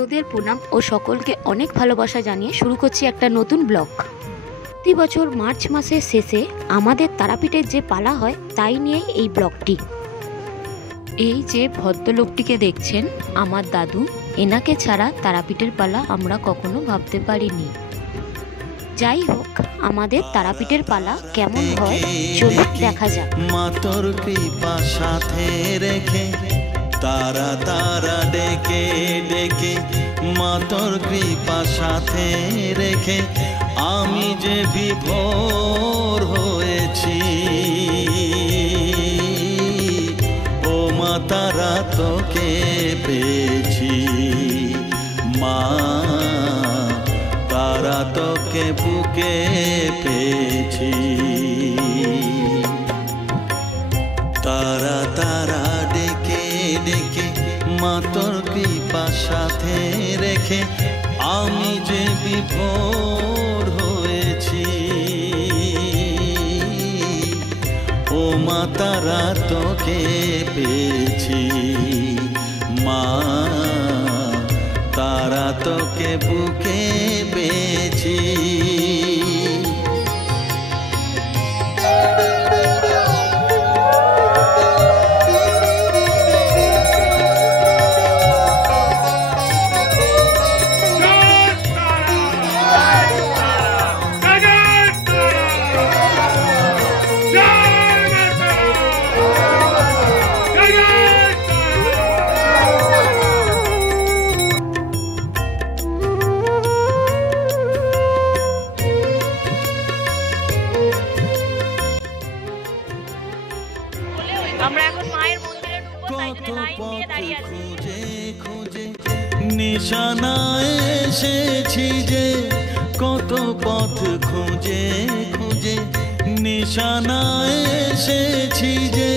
বড়দের প্রণাম ও সকলকে অনেক ভালোবাসা জানিয়ে শুরু করছি একটা নতুন ব্লগ। প্রতি বছর মার্চ মাসের শেষে আমাদের তারাপীঠের যে পালা হয় তাই নিয়ে এই ব্লগটি। এই যে ভদ্রলোকটিকে দেখছেন আমার দাদু, এনাকে ছাড়া তারাপীঠের পালা আমরা কখনো ভাবতে পারিনি। যাই হোক, আমাদের তারাপীঠের পালা কেমন হয় চলুন দেখা যাক। মাতর কৃপা সাথে রেখে তারা তারা ডেকে ডেকে, মাতর কৃপা সাথে রেখে আমি যে বিভোর হয়েছি। ও মা তারা তোকে পেয়েছি, মা তারা তোকে বুকে পেয়েছি। তারা তারা ডেকে ডেকে মাতর কৃপা সাথে রেখে আমি যে বিভোর হয়েছি। ও মা তারা তোকে পেয়েছি, মা তারা তোকে বুকে পেয়েছি। আমরা এখন মায়ের মন্দিরে ঢুকবো, তাই জন্য লাইন দিয়ে দাঁড়িয়ে আছি। খুঁজে খুঁজে নিশানায় এসেছি যে, কত পথ খুঁজে খুঁজে নিশানায় এসেছি যে,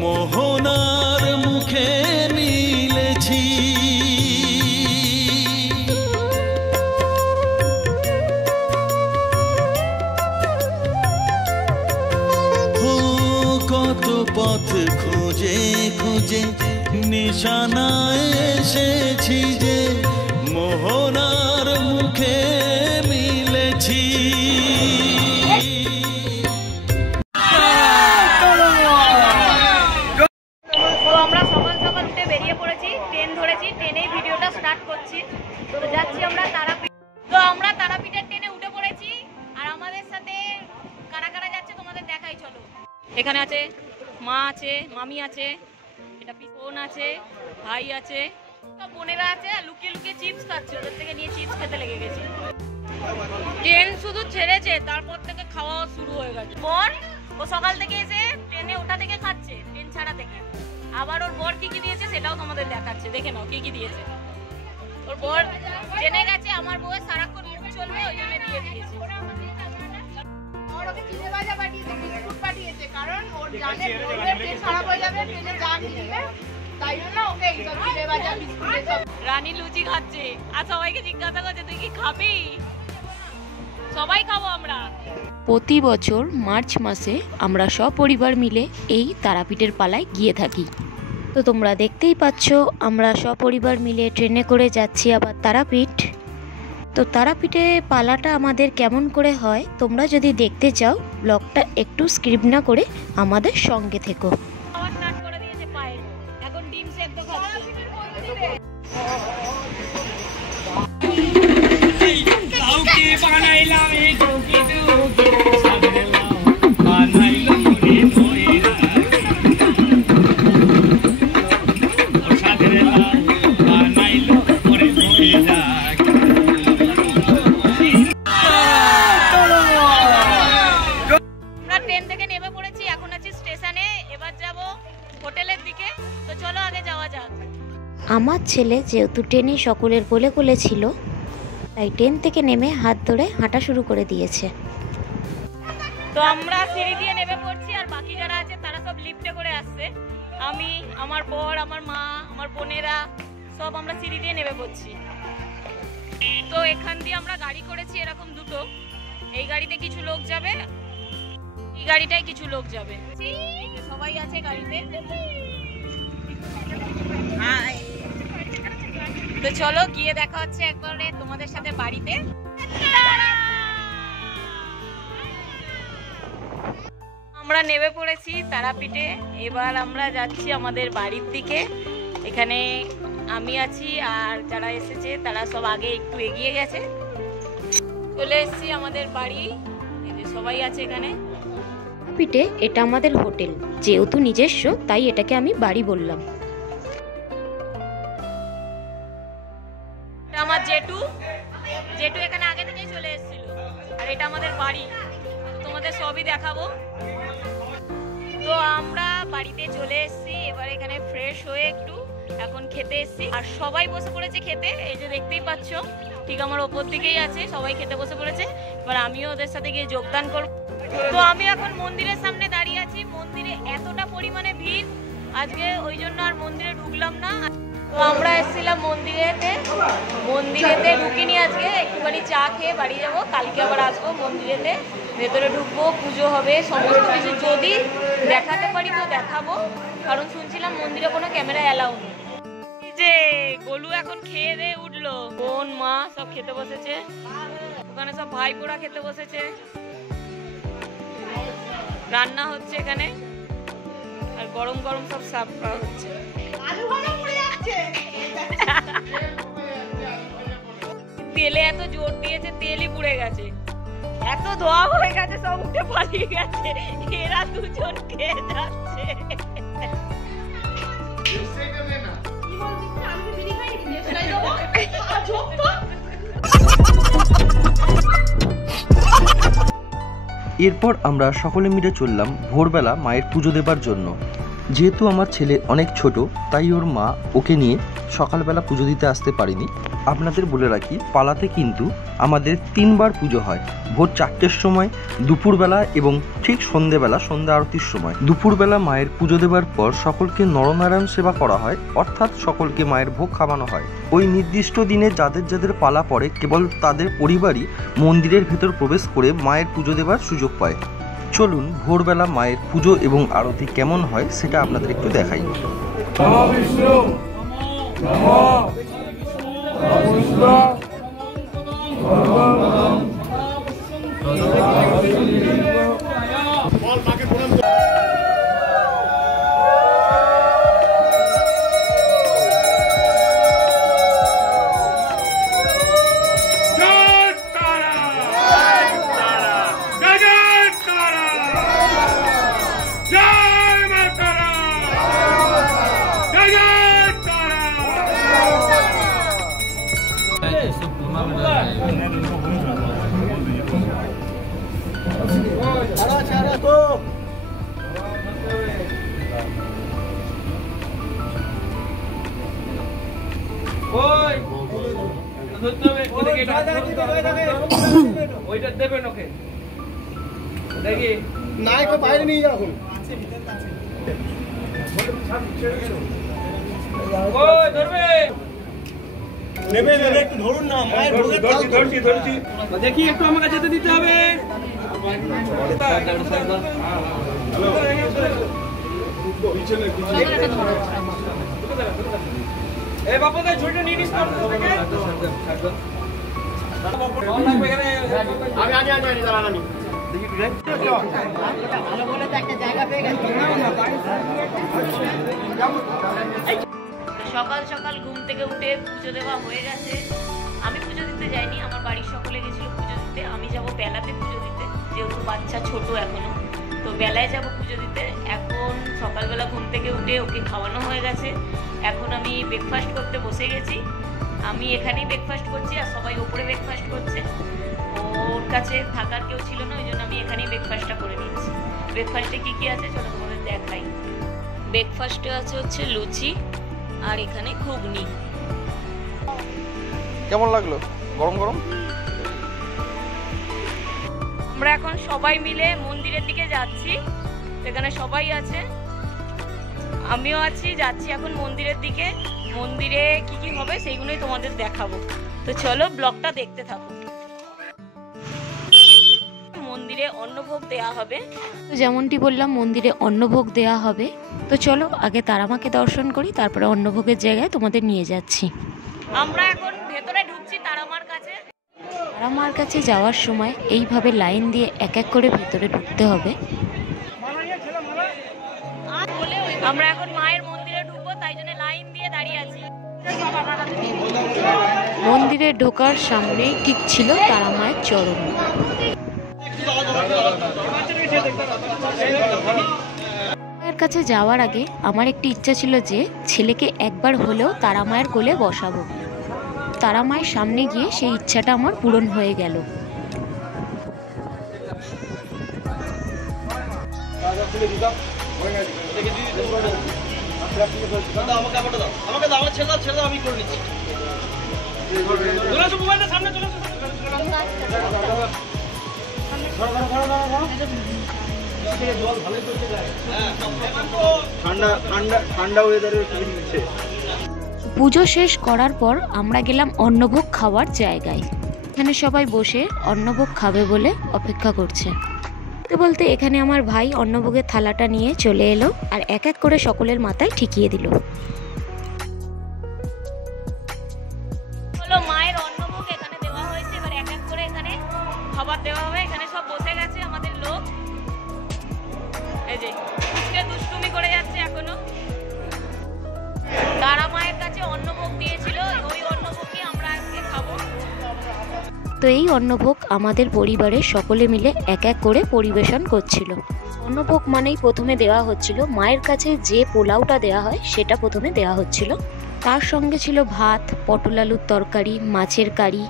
মোহনার মুখে মিলেছি। কত পথ খুঁজে খুঁজে নিশানায় এসেছি যে, মোহনার মুখে মিলেছি। তো আমরা সকাল সকাল উঠে বেরিয়ে পড়েছি, ট্রেন ধরেছি, ট্রেনেই ভিডিওটা স্টার্ট করছি। তো যাচ্ছি আমরা তারাপীঠ। তো আমরা তারাপীঠের ট্রেনে উঠে পড়েছি, আর আমাদের সাথে কারা কারা যাচ্ছে তোমাদের দেখাই, চলো। এখানে আছে মা আছে, মামি আছে, এটা বোন আছে, ভাই আছে, সব বোনেরা আছে। আর লুকিয়ে লুকিয়ে চিপস খাচ্ছে, ওদের থেকে নিয়ে চিপস খেতে লেগে গেছে। ট্রেন শুধু ছেড়েছে, তারপর থেকে খাওয়া শুরু হয়ে গেছে। বর ও সকাল থেকে এসে ট্রেনে ওঠা থেকে খাচ্ছে, ট্রেন ছাড়া থেকে। আবার ওর বর কি কি দিয়েছে সেটাও তোমাদের দেখাচ্ছে, দেখে নাও কি কি দিয়েছে। ওর বর জেনে গেছে আমার বউয়ের সারাক্ষণ মুখ চলবে, ওই জন্য দিয়ে দিয়েছে। রানী লুচি খাচ্ছে আর সবাইকে জিজ্ঞাসা করছে তুই কি খাবি? সবাই খাবো আমরা। প্রতি বছর মার্চ মাসে আমরা সপরিবার মিলে এই তারাপীঠের পালায় গিয়ে থাকি। তো তোমরা দেখতেই পাচ্ছ আমরা সপরিবার মিলে ট্রেনে করে যাচ্ছি আবার তারাপীঠ। তো তারাপীঠে পালাটা আমাদের কেমন করে হয় তোমরা যদি দেখতে চাও, ব্লগটা একটু স্কিপ না করে আমাদের সঙ্গে থেকো। খাওয়া স্টার্ট করে দিয়েছে পায়ে, এখন ডিম সেদ্ধ খাচ্ছে। ট্রেন থেকে নেমে পড়েছি, এখন আছি স্টেশনে, এবার যাব হোটেলের দিকে। তো চলো আগে যাওয়া যাক। আমার ছেলে যেহেতু ট্রেনে সকলের কোলে কোলে ছিল, তাই ট্রেন থেকে নেমে হাত ধরে হাঁটা শুরু করে দিয়েছে। তো আমরা সিঁড়ি দিয়ে নেমে পড়ছি, আর বাকি যারা আছে তারা সব লিফটে করে আসছে। আমি, আমার বর, আমার মা, আমার বোনেরা সব আমরা সিঁড়ি দিয়ে নেমে পড়ছি। তো এখান দিয়ে আমরা গাড়ি করেছি এরকম দুটো, এই গাড়িতে কিছু লোক যাবে, এই গাড়িটায় কিছু লোক যাবে। সবাই আছে গাড়িতে। তো চলো গিয়ে দেখা হচ্ছে একবারে তোমাদের সাথে বাড়িতে। আমরা নেমে পড়েছি তারাপীঠে, এবার আমরা যাচ্ছি আমাদের বাড়ির দিকে। এখানে আমি আছি আর যারা এসেছে তারা সব আগে একটু এগিয়ে গেছে। চলে এসেছি আমাদের বাড়ি, এই যে সবাই আছে এখানে। তারাপীঠে এটা আমাদের হোটেল, যেহেতু নিজস্ব তাই এটাকে আমি বাড়ি বললাম। এটা আমার জেঠু এখানে আগে থেকেই চলে এসেছিল, আর এটা আমাদের বাড়ি, তোমাদের সবই দেখাবো। তো আমরা বাড়িতে চলে এসেছি, এবার এখানে ফ্রেশ হয়ে একটু এখন খেতে এসেছি, আর সবাই বসে পড়েছে খেতে। এই যে দেখতেই পাচ্ছ, ঠিক আমার ওপর দিকেই আছে, সবাই খেতে বসে পড়েছে। এবার আমিও ওদের সাথে গিয়ে যোগদান করব। তো আমি এখন মন্দিরের সামনে দাঁড়িয়ে আছি, মন্দিরে এতটা পরিমাণে ভিড় আজকে, ওই জন্য আর মন্দিরে ঢুকলাম না। তো আমরা এসেছিলাম মন্দিরেতে ঢুকিনি আজকে, একটুখানি চা খেয়ে বাড়ি যাব, কালকে আবার আসবো মন্দিরেতে, ভেতরে ঢুকবো, পুজো হবে, সমস্ত কিছু যদি দেখাতে পারি তো দেখাবো, কারণ শুনছিলাম মন্দিরে কোনো ক্যামেরা অ্যালাউ নেই। যে গোলু এখন খেয়ে দিয়ে উঠলো, বোন মা সব খেতে বসেছে, ওখানে সব ভাইপোরা খেতে বসেছে, রান্না হচ্ছে এখানে, আর গরম গরম সব সার্ভ করা হচ্ছে। তেলে এত জোর দিয়েছে, তেলই পুড়ে গেছে, এত ধোয়া হয়ে গেছে, সব উঠে পালিয়ে গেছে, এরা দুজন খেয়ে যাচ্ছে। এরপর আমরা সকলে মিলে চললাম ভোরবেলা মায়ের পুজো দেবার জন্য। যেহেতু আমার ছেলে অনেক ছোট, তাই ওর মা ওকে নিয়ে সকালবেলা পুজো দিতে আসতে পারেনি। আপনাদের বলে রাখি, পালাতে কিন্তু আমাদের 3 বার পুজো হয়, ভোর 4টের সময়, দুপুরবেলা এবং ঠিক সন্ধেবেলা, সন্ধ্যা আরতির সময়। দুপুরবেলা মায়ের পুজো দেবার পর সকলকে নরনারায়ণ সেবা করা হয়, অর্থাৎ সকলকে মায়ের ভোগ খাওয়ানো হয়। ওই নির্দিষ্ট দিনে যাদের যাদের পালা পড়ে, কেবল তাদের পরিবারই মন্দিরের ভেতর প্রবেশ করে মায়ের পুজো দেবার সুযোগ পায়। চলুন ভোরবেলা মায়ের পুজো এবং আরতি কেমন হয় সেটা আপনাদের একটু দেখাই। ওইটা দেবেন ওকে, দেখি না একটু বাইরে নিয়ে যাও। ওই ধরবে নেবে নেবে একটু ধরুন না, মায়ের ভোগের থাল ধরছি। দেখি একটু আমাকে যেতে দিতে হবে। এই বাপুকে ঝুড়িটা নিয়ে নিস। আমি দাঁড়ানি সকাল সকাল ঘুম থেকে উঠে পুজো দেওয়া হয়ে গেছে। আমি পুজো দিতে যাইনি, আমার বাড়ির সকলে গেছিল পুজো দিতে। আমি যাব বেলাতে পুজো দিতে, যেহেতু বাচ্চা ছোট এখনো, তো বেলায় যাব পুজো দিতে। এখন সকালবেলা ঘুম থেকে উঠে ওকে খাওয়ানো হয়ে গেছে, এখন আমি ব্রেকফাস্ট করতে বসে গেছি। আমি এখানেই ব্রেকফাস্ট করছি, আর সবাই ওপরে ব্রেকফাস্ট করছে। ওর কাছে থাকার কেউ ছিল না, ওই জন্য আমি এখানেই ব্রেকফাস্টটা করে নিচ্ছি। ব্রেকফাস্টে কী কী আছে চলো তোমাদের দেখাই। ব্রেকফাস্টে আছে হচ্ছে লুচি, আর এখানে ঘুগনি। কেমন লাগলো গরম গরম? আমরা এখন সবাই মিলে মন্দিরের দিকে যাচ্ছি, এখানে সবাই আছে, আমিও আছি, যাচ্ছি এখন মন্দিরের দিকে। মন্দিরে কি কি হবে সেইগুলোই তোমাদের দেখাবো, তো চলো ব্লগটা দেখতে থাকো। মন্দিরে অন্নভোগ দেয়া হবে, তো যেমনটি বললাম মন্দিরে অন্নভোগ দেয়া হবে। তো চলো আগে তারামাকে দর্শন করি, তারপরে অন্নভোগের জায়গায় তোমাদের নিয়ে যাচ্ছি। আমরা এখন ভেতরে ঢুকছি তারামার কাছে। তারামার কাছে যাওয়ার সময় এইভাবে লাইন দিয়ে এক এক করে ভেতরে ঢুকতে হবে। আমরা এখন মায়ের মন্দিরে ঢুকবো, তাই জন্য লাইন দিয়ে দাঁড়িয়ে আছি। মন্দিরে ঢোকার সামনেই ঠিক ছিল তারামায়ের চরণ। মায়ের কাছে যাওয়ার আগে আমার একটি ইচ্ছা ছিল যে ছেলেকে একবার হলেও তারামায়ের কোলে বসাবো। তারামায়ের সামনে গিয়ে সেই ইচ্ছাটা আমার পূরণ হয়ে গেল। পুজো শেষ করার পর আমরা গেলাম অন্নভোগ খাওয়ার জায়গায়। এখানে সবাই বসে অন্নভোগ খাবে বলে অপেক্ষা করছে। বলতে এখানে আমার ভাই অন্নভোগের থালাটা নিয়ে চলে এলো আর এক এক করে সকলের মাথায় ঠেকিয়ে দিল। মায়ের অন্নভোগ এখানে দেওয়া হয়েছে, এবার এক এক করে এখানে খাবার দেওয়া হবে। এখানে সব বসে গেছে আমাদের লোক। এই যে আজকে দুষ্টুমি করে যাচ্ছে এখনো। তারা মায়ের কাছে অন্নভোগ দিয়েছিল, ওই অন্নভোগই আমরা আজকে খাবো। তো এই অন্নভোগ আমাদের পরিবারের সকলে মিলে এক এক করে পরিবেশন করছিল। অন্নভোগ মানেই প্রথমে দেওয়া হচ্ছিল মায়ের কাছে যে পোলাওটা দেওয়া হয় সেটা প্রথমে দেওয়া হচ্ছিল। তার সঙ্গে ছিল ভাত, পটল আলুর তরকারি, মাছের কারি।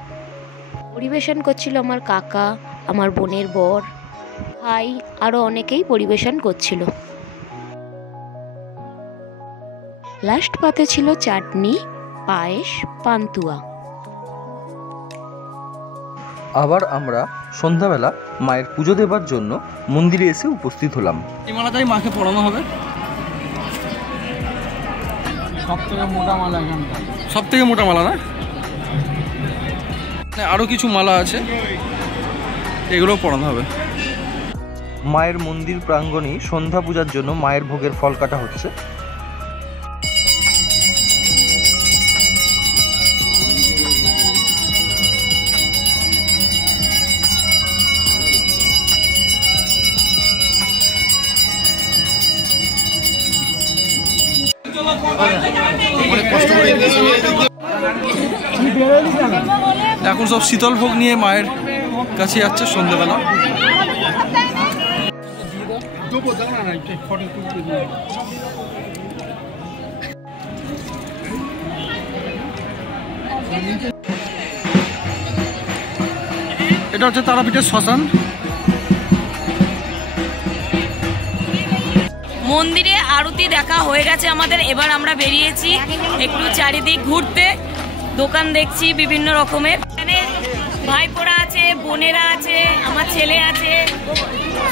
পরিবেশন করছিল আমার কাকা, আমার বোনের বর, ভাই, আরও অনেকেই পরিবেশন করছিল। লাস্ট পাতে ছিল চাটনি, পায়েস, পান্তুয়া। আবার আমরা সন্ধ্যাবেলা মায়ের পুজো দেবার জন্য মন্দিরে এসে উপস্থিত হলাম। এই মালাটাই মাকে পরানো হবে। সবথেকে মোটা মালা এখানটা, সবথেকে মোটা মালা না? আরো কিছু মালা আছে, এগুলো পরানো হবে। মায়ের মন্দির প্রাঙ্গণেই সন্ধ্যা পূজার জন্য মায়ের ভোগের ফল কাটা হচ্ছে। এখন সব শীতল ভোগ নিয়ে মায়ের কাছে যাচ্ছে সন্ধ্যাবেলা। এটা হচ্ছে তারাপীঠের শ্মশান। মন্দিরে আরতি দেখা হয়ে গেছে আমাদের। এবার আমরা বেরিয়েছি একটু চারিদিক ঘুরতে। দোকান দেখছি বিভিন্ন রকমের। এখানে ভাইপোরা আছে, বোনেরা আছে, আমার ছেলে আছে,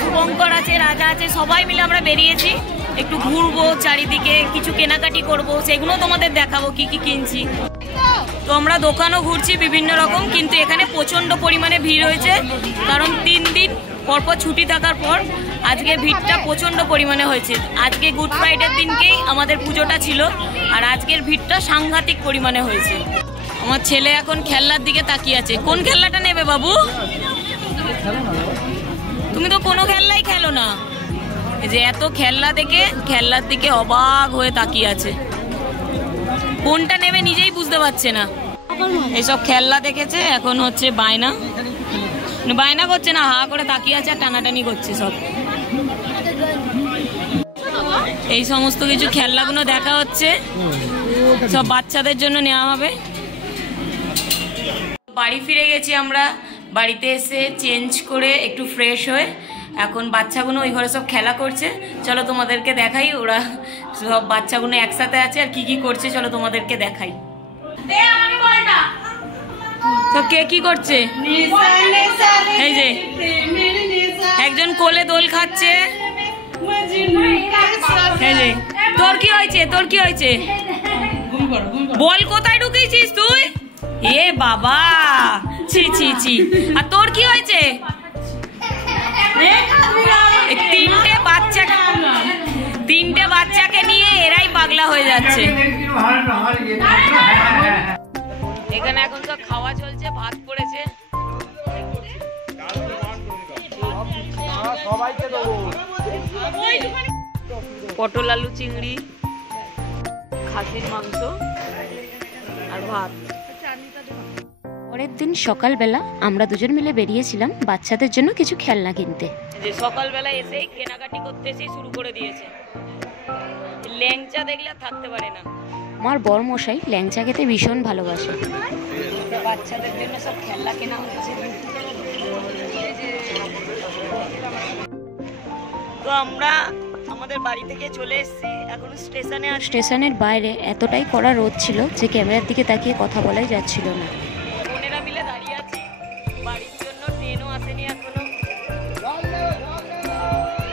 শুভঙ্কর আছে, রাজা আছে, সবাই মিলে আমরা বেরিয়েছি একটু ঘুরবো, চারিদিকে কিছু কেনাকাটি করব, সেগুলো তোমাদের দেখাবো কি কি কিনছি। তো আমরা দোকানও ঘুরছি বিভিন্ন রকম, কিন্তু এখানে প্রচন্ড পরিমাণে ভিড় হয়েছে, কারণ 3 দিন পরপর ছুটি থাকার পর আজকে ভিড়টা প্রচন্ড পরিমাণে হয়েছে। আজকে গুড ফ্রাইডের দিনকেই আমাদের পুজোটা ছিল, আর আজকের ভিড়টা সাংঘাতিক পরিমাণে হয়েছে। আমার ছেলে এখন খেলনার দিকে তাকিয়ে আছে। কোন খেলনাটা নেবে বাবু? তুমি তো কোনো খেলনাই খেলো না। এই যে এত খেলনা দেখে খেলনার দিকে অবাক হয়ে তাকিয়ে আছে, কোনটা নেবে নিজেই বুঝতে পারছে না। এইসব খেলনা দেখেছে, এখন হচ্ছে বায়না বায়না করছে না, হা করে তাকিয়ে আছে আর টানাটানি করছে সব। এই সমস্ত কিছু খেলনাগুলো দেখা হচ্ছে, সব বাচ্চাদের জন্য নেওয়া হবে। বাড়ি ফিরে গেছি আমরা। বাড়িতে এসে চেঞ্জ করে একটু ফ্রেশ হয়ে এখন বাচ্চাগুলো ওই ঘরে সব খেলা করছে। চলো তোমাদেরকে দেখাই, ওরা সব বাচ্চাগুলো একসাথে আছে আর কি কি করছে চলো তোমাদেরকে দেখাই। সব কে কি করছে? এই যে একজন কোলে দোল খাচ্ছে। এই যে তোর কি হয়েছে? তোর কি হয়েছে? বল কোথায় ঢুকিয়েছিস তুই? এ বাবা, ছি ছি ছি। আর তোর কি হয়েছে? তিনটে বাচ্চাকে নিয়ে এরাই পাগলা হয়ে যাচ্ছে। এখানে এখন সব খাওয়া চলছে, ভাত পড়েছে, পটল আলু চিংড়ি, খাসির মাংস আর ভাত। পরের দিন সকালবেলা আমরা দুজন মিলে বেরিয়েছিলাম বাচ্চাদের জন্য কিছু খেলনা কিনতে। যে সকালবেলা এসেই কেনাকাটি করতে এসেই শুরু করে দিয়েছে। ল্যাংচা দেখলে আর থাকতে পারে না। আমার বরমশাই ল্যাংচা খেতে ভীষণ ভালোবাসে। বাচ্চাদের জন্য সব খেলনা কেনা হচ্ছে। তো আমরা আমাদের বাড়ি থেকে চলে এসেছি এখন স্টেশনে। আর স্টেশনের বাইরে এতটাই কড়া রোদ ছিল যে ক্যামেরার দিকে তাকিয়ে কথা বলাই যাচ্ছিল না। বোনেরা মিলে দাঁড়িয়ে আছি বাড়ির জন্য। ট্রেনও আসেনি এখনো।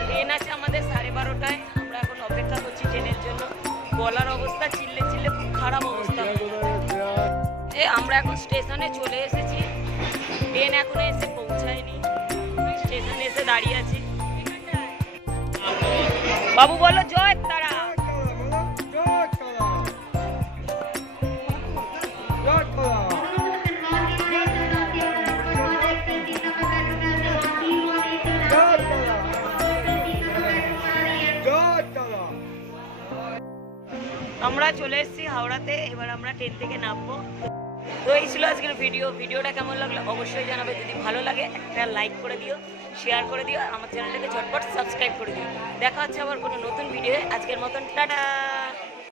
ট্রেন আছে আমাদের 12:30টায়। আমরা এখন অপেক্ষা করছি ট্রেনের জন্য। গলার অবস্থা চিল্লে চিল্লে খুব খারাপ অবস্থা। যে আমরা এখন স্টেশনে চলে এসেছি, ট্রেন এখনো এসে পৌঁছায়নি। স্টেশনে এসে দাঁড়িয়ে আছি। বাবু বলো জয় তারা। আমরা চলে এসেছি হাওড়াতে। এবার আমরা ট্রেন থেকে নামবো। তো এই ছিল আজকের ভিডিওটা কেমন লাগলো অবশ্যই জানাবে। যদি ভালো লাগে একটা লাইক করে দিও, শেয়ার করে দিও, আমার চ্যানেলটাকে ঝটপট সাবস্ক্রাইব করে দিও। দেখা হচ্ছে আবার কোনো নতুন ভিডিও। আজকের মতন টাটা।